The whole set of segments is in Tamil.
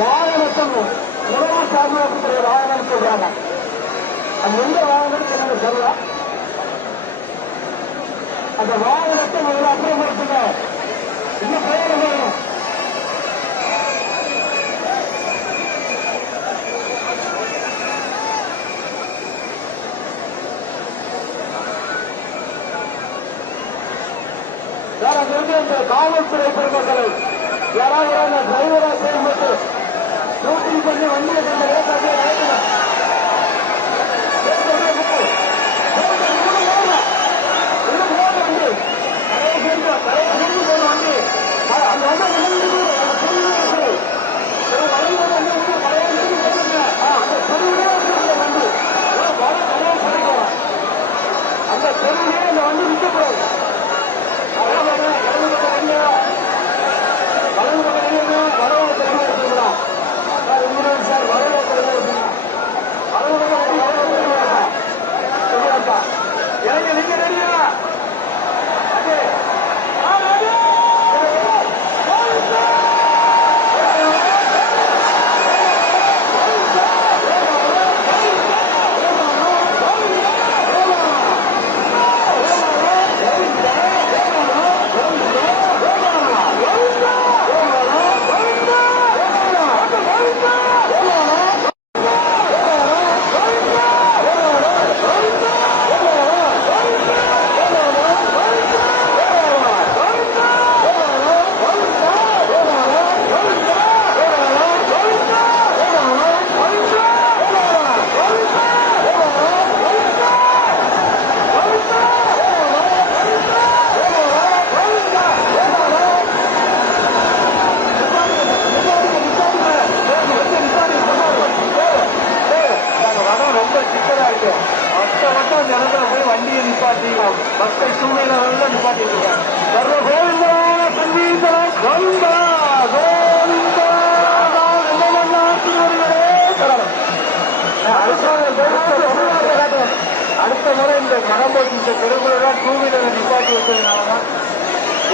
வாகனத்தும் உணவு பாதுகாப்புத்துறை வாகனம் சொல்றாங்க. அது எந்த வாகனம் எனக்கு சரியா? அந்த வாகனத்தை முதல்ல அப்புறப்படுத்துங்க. இன்னும் பிரயோஜனம் வேற அந்த காவல்துறை பெருமக்களை யாராவது டிரைவரா செயல்பட்டு ஷூட்டிங் பண்ணி வண்டியை கொஞ்சம் லேட்டாக அந்த தெருவிலே அந்த வண்டி நிற்கக்கூடாது. நீங்க தெரியா வண்டியை நிப்பாட்டி மக்கள் சூழ்நிலை நிப்பாட்டி அடுத்த முறை இந்த மரம் போட்டு இந்த தெருவுலாம் டூ வீலரை நிப்பாட்டி வச்சதுனாலதான்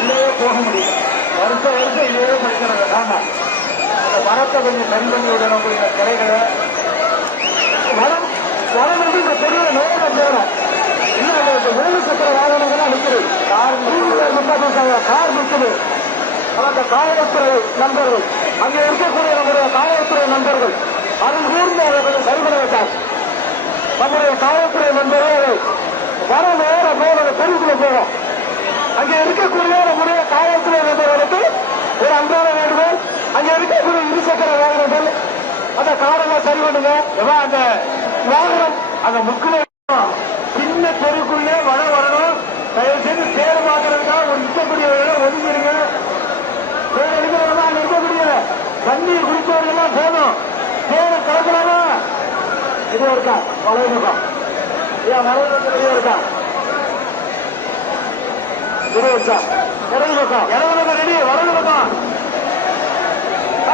இல்லையே போக முடியும். வருஷம் இல்லையே பிரச்சனை. ஆமா, அந்த மரத்தை கொஞ்சம் சரி பண்ணி விடக்கூடிய கடைகளை மரம் வந்து இந்த தெருவை நேரம் போகணும். இன்னும் மூணு சக்கர வாகனங்கள்லாம் நிற்குது. கார் நிற்குது. அந்த காவல்துறை நண்பர்கள், அங்கே இருக்கக்கூடிய நம்முடைய காவல்துறை நண்பர்கள் அதில் கூர்ந்து அதை கொஞ்சம் சரிபட வைத்தார். நம்முடைய காவல்துறை நண்பர்கள் வர நேரம் போகிற தெருவுக்குள்ள போகும். அங்கே இருக்கக்கூடிய நம்முடைய காவல்துறை நண்பர்களுக்கு ஒரு அன்றாட வேண்டுகோள், அங்கே இருக்கக்கூடிய இருசக்கர வாகனங்கள் அந்த காரெல்லாம் சரி பண்ணுங்க. அந்த வாகனம் அந்த முக்கிய சின்ன தெருக்குள்ளே வரணும். தயவு செய்து தேர் வாங்குறதுக்காக ஒரு நிற்கக்கூடிய ஒதுங்கிடுங்க. தேர் எடுக்கிறவங்க அங்க இருக்கக்கூடிய தண்ணீர் குடிச்சவர்கள்லாம் போகணும். தேரை கலக்கலாமா? இது இருக்கா வளைவுக்கம்? ஏன் வளைவுக்கம் இருக்கா? இது இருக்கா இடது பக்கம்? இடது பக்கம் ரெடி, வலது பக்கம்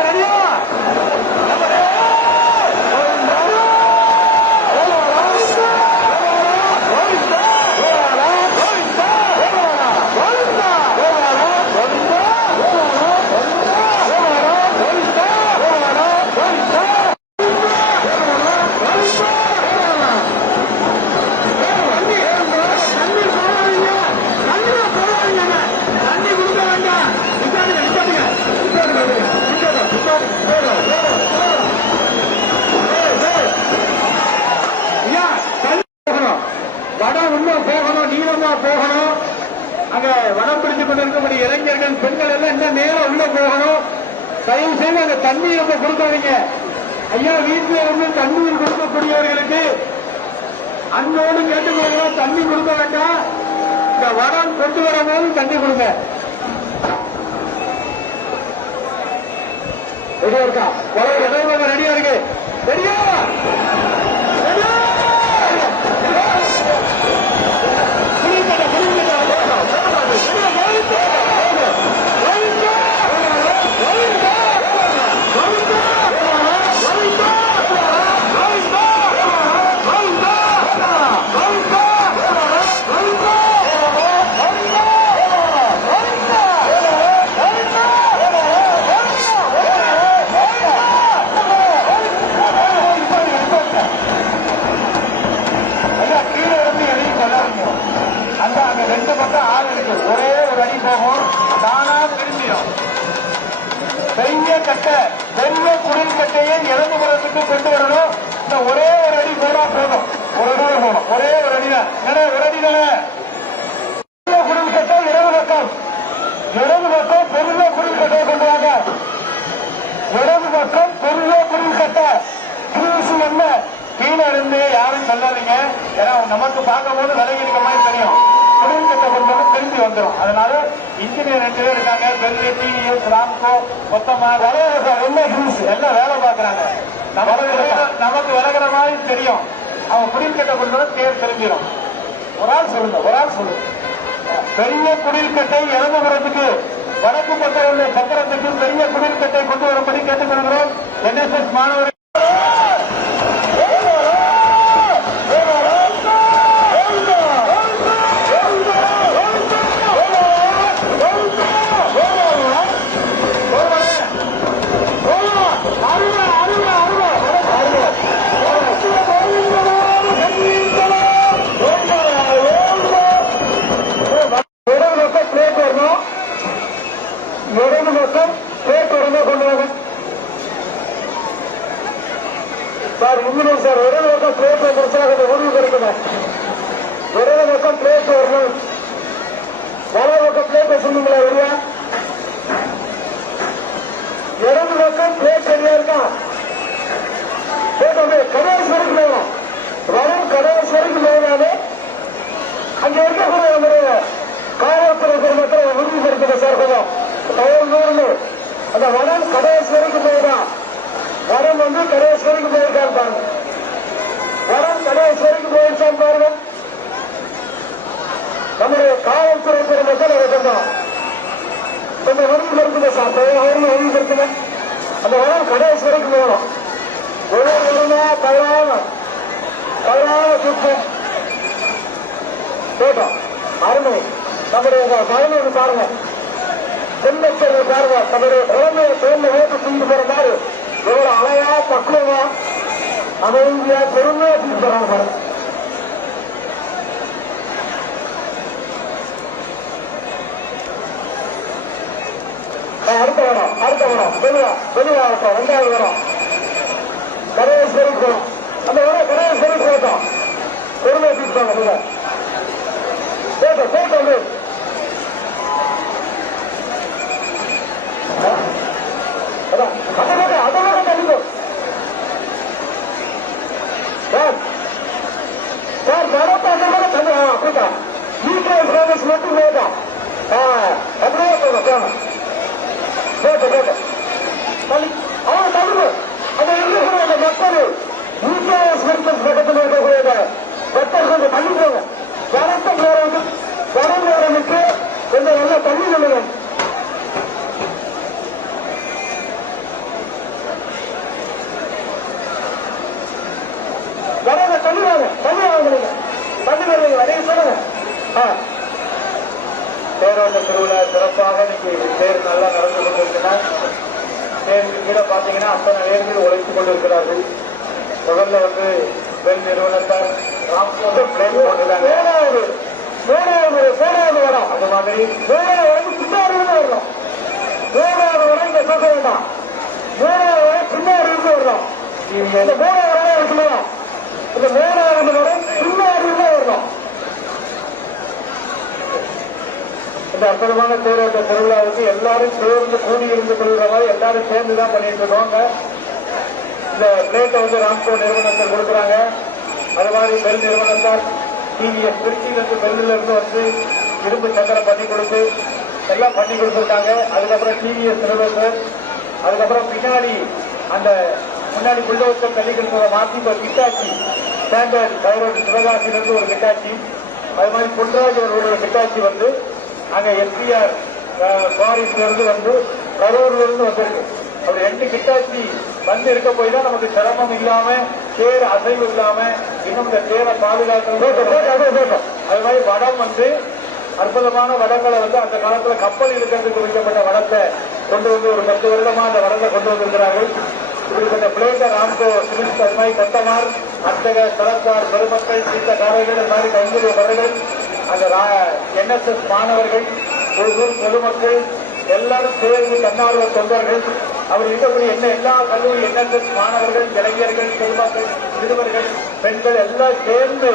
ரெடியா? வனம் பிடித்துக் கொண்டிருக்கக்கூடிய இளைஞர்கள் பெண்கள் எல்லாம் இன்னும் நேரம் உள்ள போகணும். தயவு செய்து அந்த தண்ணீர் ரொம்ப கொடுக்காதீங்க ஐயா. வீட்டில் இருந்து தண்ணீர் கொடுக்கக்கூடியவர்களுக்கு அன்னோடு கேட்டுக்கொள்ளலாம். தண்ணி கொடுக்க வேண்டாம். இந்த வனம் கொண்டு வரும்போது தண்ணி கொடுங்க. ரெடியா இருக்கா? ரெடியா இருக்கு. ரெடியா? பெரிய கட்டை பெரிய குடில் கட்டையை இடதுபுறத்துக்கு கொண்டு வரணும். இந்த ஒரே ஒரு அடி போனா போதும். ஒரு அடி போகணும். ஒரே ஒரு அடி தான். ஒரு அடி தானே குடில் கட்டை இடது பக்கம் பெரிய குடில் கட்டையை கொண்டு வாங்க. இடது பக்கம் பெரிய குடில் கட்டை கிரீசு என்ன கீழே இருந்து யாரும் சொல்லாதீங்க. ஏன்னா நமக்கு பார்க்கும் போது விலகி இருக்க மாதிரி தெரியும். குடில் கட்டை கொண்டு வந்து திரும்பி வந்துடும். அதனால இன்ஜினியர் 2 பேர் இருக்காங்க. பெரிய டிவிஎஸ் ராம்கோ மொத்தமா என்ன கிரீஸ் எல்லாம் வேலை பார்க்கறாங்க. நமக்கு விலகிற மாதிரி தெரியும். அவன் குடில் கட்டை கொண்டு வந்து தேர் திரும்பிடும். ஒரு ஆள் சொல்லுங்க. பெரிய குடில் கட்டை இடதுபுறத்துக்கு வடக்கு பக்கம் உள்ள சக்கரத்துக்கு பெரிய குடில் கட்டை கொண்டு வரும்படி கேட்டுக்கொள்கிறோம். என்எஸ்எஸ் மாணவர்கள் சார் இன்ஜினியர் சார் ஒரே பக்கம் பிளேட் வந்துருச்சா உறுதி கிடைக்கணும். ஒரே பக்கம் பிளேட் வரணும். வலது பக்கம் பிளேட் வச்சுருந்தீங்களா இல்லையா? இடது பக்கம் பிளேட் சரியா இருக்கா? கடைசி வரைக்கும் போகணும். வரும் கடைசி வரைக்கும் போனாலே அங்க இருக்கக்கூடிய நம்முடைய காவல்துறை பெருமக்களை உறுதிப்படுத்துங்க சார். கொஞ்சம் அந்த வரம் கடைசி வரைக்கும் போயிடும். வரம் வந்து கடைசி வரைக்கும் போயிருக்காரு பாருங்க. வரம் கடைசி வரைக்கும் போயிருச்சான்னு பாருங்க. நம்முடைய காவல்துறை பெருமக்கள் அதை கொஞ்சம் உறுதிப்படுத்துங்க சார். அவர்களும் உறுதிப்படுத்துங்க. அந்த வரம் கடைசி வரைக்கும் போகணும். ஒவ்வொரு வருமா தவறான சுத்தம் கேட்டோம். அருமை. நம்முடைய பயணம் பாருங்க. செல்லச்சல் பாருங்க. நம்முடைய குழந்தைய தேர்ந்த ஓட்டு தூண்டு போற மாதிரி எவ்வளவு அழகா பக்குவமா அமைதியா பெருமையா தூண்டு போறாங்க பாருங்க. அடுத்த வரம் வெளியா இருக்கும். 2வது வரம் கடையேஸ்வரி போகும். அந்த வர கடையேஸ்வரி போட்டோம். பெருமையா தூண்டாங்க. போட்டோம் அதெல்லாம் தள்ளிக்கும் சார். நடத்த அந்த தள்ளி அப்படின்னா ஈகேஎஸ் மட்டும் போதும். அப்படியே போங்க. அவன் தள்ளுங்க. அந்த இருக்கிற அந்த மக்கள் ஈகேஎஸ் பக்கத்தில் இருக்கக்கூடிய மக்கள் கொஞ்சம் தள்ளி போங்க. வரம் நேரமுக்கு கொஞ்சம் நல்லா தள்ளி சொல்லுங்க. பேரோட்ட திருவிழா சிறப்பாக இன்னைக்கு தேர் நல்லா நடந்து கொண்டிருக்கிறார். தேருக்கு கீழே பார்த்தீங்கன்னா அத்தனை நேர்கள் உழைத்துக் கொண்டிருக்கிறார்கள். முதல்ல வந்து பெண் நிறுவனத்தார் போட்டிருக்காங்க. 3வது வரம் அது மாதிரி 3வது பின்னாடி வரணும். 3வது வரம் இங்க சொல்ல வேண்டாம். 3வது வரம் பின்னாடி இருந்து வரணும். இந்த 3வது வரம் இருக்கணும். இந்த 3வது வரம் பின்னாடி இருந்து வரணும். இந்த அற்புதமான தேரோட்ட திருவிழாவுக்கு எல்லாரும் சேர்ந்து கூடியிருந்து கொள்கிற மாதிரி எல்லாரும் சேர்ந்துதான் பண்ணிட்டு இருக்கோங்க. இந்த பிளேட்டை வந்து ராம்கோ நிறுவனத்தில் கொடுக்குறாங்க. அது மாதிரி பெல் நிறுவனத்தார் டிவிஎஸ் திருச்சியிலிருந்து பெல்லில இருந்து வந்து இரும்பு சக்கரம் பண்ணி கொடுத்து எல்லாம் பண்ணி கொடுத்துருக்காங்க. அதுக்கப்புறம் டிவிஎஸ் நிறுவனத்தார், அதுக்கப்புறம் பின்னாடி அந்த முன்னாடி புல்லோத்த கல்லிக்கிறத மாற்றி இப்போ கிட்டாச்சி ஸ்டாண்டர்ட் கைரோடு சிவகாசியிலிருந்து ஒரு கிட்டாச்சி, அது மாதிரி பொன்ராஜ் அவர்களுடைய கிட்டாச்சி வந்து அங்க எஸ்பிஆர் பாரிஸ்ல இருந்து வந்து கரூர்ல இருந்து வந்திருக்கு. அப்படி 2 கிட்டாச்சி வந்து இருக்க போய் தான் நமக்கு சிரமம் இல்லாம தேர் அசைவு இல்லாம இன்னும் இந்த தேரை பாதுகாக்கிறது. அது மாதிரி வடம் வந்து அற்புதமான வடங்களை வந்து அந்த காலத்துல கப்பல் இருக்கிறதுக்கு வைக்கப்பட்ட வடத்தை கொண்டு வந்து ஒரு 10 வருடமா அந்த வடத்தை கொண்டு வந்திருக்கிறார்கள். இப்படிப்பட்ட பிளேட்டர் ராம்கோ சிலிஸ்ட் அது மாதிரி கொத்தமார் அர்ச்சக சரக்கார் பெருமக்கள் சீத்த காரைகள் அது மாதிரி கைங்கரியவர்கள் அந்த என்எஸ்எஸ் மாணவர்கள் பொதுமக்கள் எல்லாரும் சேர்ந்து தன்னார்வ தொண்டர்கள் அவர் இருக்கக்கூடிய எல்லா கல்லூரி என்எஸ்எஸ் மாணவர்கள், இளைஞர்கள், பொதுமக்கள், சிறுவர்கள், பெண்கள் எல்லாம் சேர்ந்து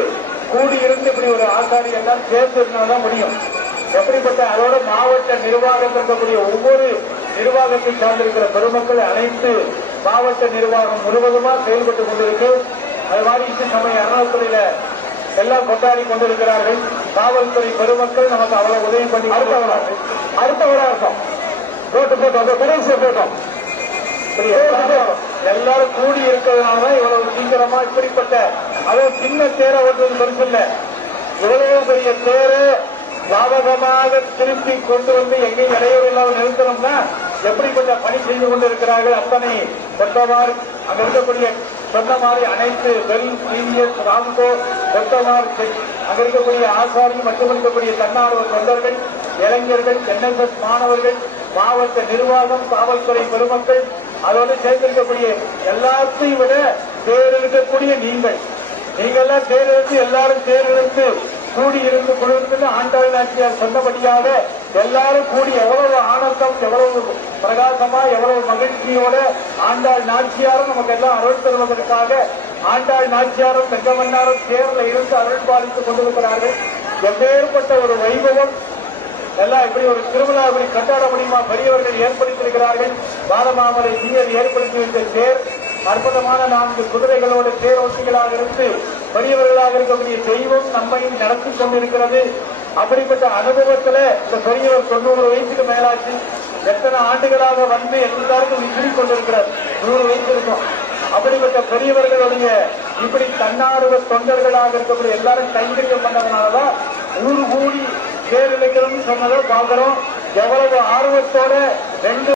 கூடியிருந்து இப்படி ஒரு ஆசாரி எல்லாம் சேர்ந்து இருந்தால்தான் முடியும். எப்படிப்பட்ட அதோட மாவட்ட நிர்வாகம் இருக்கக்கூடிய ஒவ்வொரு நிர்வாகத்தை சார்ந்திருக்கிற பெருமக்கள் அனைத்து மாவட்ட நிர்வாகம் முழுவதுமா செயல்பட்டுக் கொண்டிருக்கு. அது மாதிரி இந்து சமய அறநிலையத்துறையில எல்லாம் கொண்டாடி கொண்டிருக்கிறார்கள். காவல்துறை பெருமக்கள் நமக்கு அவ்வளவு உதவி பண்ணி அடுத்த விழாக்கம் ரோட்டு போட்டோம், கடைசியை போட்டோம். எல்லாரும் கூடி இருக்கிறதுனால இவ்வளவு சீக்கிரமா இப்படிப்பட்ட அதுவும் சின்ன தேரை ஓட்டுறது பெருசு இல்ல, இவ்வளவு பெரிய தேரை லாபகமாக திருப்பி கொண்டு வந்து எங்கேயும் இடையூறு இல்லாமல் நிறுத்தணும்னா எப்படி கொஞ்சம் பணி செய்து கொண்டிருக்கிறார்கள். அத்தனை கொத்தமார் அங்க இருக்கக்கூடிய சொன்ன மாதிரி அனைத்து பெல், டிவிஎஸ், ராம்கோ, கொத்தமார், அங்க இருக்கக்கூடிய ஆசாரி மற்றும் இருக்கக்கூடிய தன்னார்வ தொண்டர்கள், இளைஞர்கள், என்எஸ்எஸ் மாணவர்கள், மாவட்ட நிர்வாகம், காவல்துறை பெருமக்கள், அதோடு சேர்ந்திருக்கக்கூடிய எல்லாத்தையும் விட தேர்ந்தெடுக்கக்கூடிய நீங்கள்லாம் தேர்ந்தெடுத்து எல்லாரும் தேர்ந்தெடுத்து கூடியிருந்து குளிர்ந்து ஆண்டாள் நாச்சியார் சொன்னபடியாக எல்லாரும் கூடி எவ்வளவு ஆனந்தம், எவ்வளவு பிரகாசமா, எவ்வளவு மகிழ்ச்சியோட ஆண்டாள் நாச்சியாரும் நமக்கு எல்லாம் அருள் தருவதற்காக ஆண்டாள் நாச்சியாரும் தங்கமன்னாரும் தேர்ல இருந்து அருள் பாலித்துக் கொண்டிருக்கிறார்கள். எப்பேற்பட்ட ஒரு வைபவம் எல்லாம் இப்படி ஒரு திருவிழா இப்படி கொண்டாட முடியுமா? பெரியவர்கள் ஏற்படுத்தியிருக்கிறார்கள். பாலமாமலை ஜீயர் ஏற்படுத்தி வைத்த தேர் அற்புதமான 4 குதிரைகளோட தேரோட்டிகளாக இருந்து பெரியவர்களாக இருக்கக்கூடிய தெய்வம் நம்மையும் நடத்தி கொண்டிருக்கிறது. அப்படிப்பட்ட அனுபவத்துல இந்த பெரியவர் 90 வயசுக்கு மேலாச்சு. எத்தனை ஆண்டுகளாக வந்து எல்லாருக்கும் விசிறி கொண்டிருக்கிறார். 100 வயசு இருக்கும். அப்படிப்பட்ட பெரியவர்களுடைய இப்படி தன்னார்வ தொண்டர்களாக இருக்கக்கூடிய எல்லாரும் கைங்கரியம் பண்ணதுனாலதான் ஊர் கூடி தேர் இழைக்கிறோம்னு சொன்னதை பார்க்கிறோம். எவ்வளவு ஆர்வத்தோட 2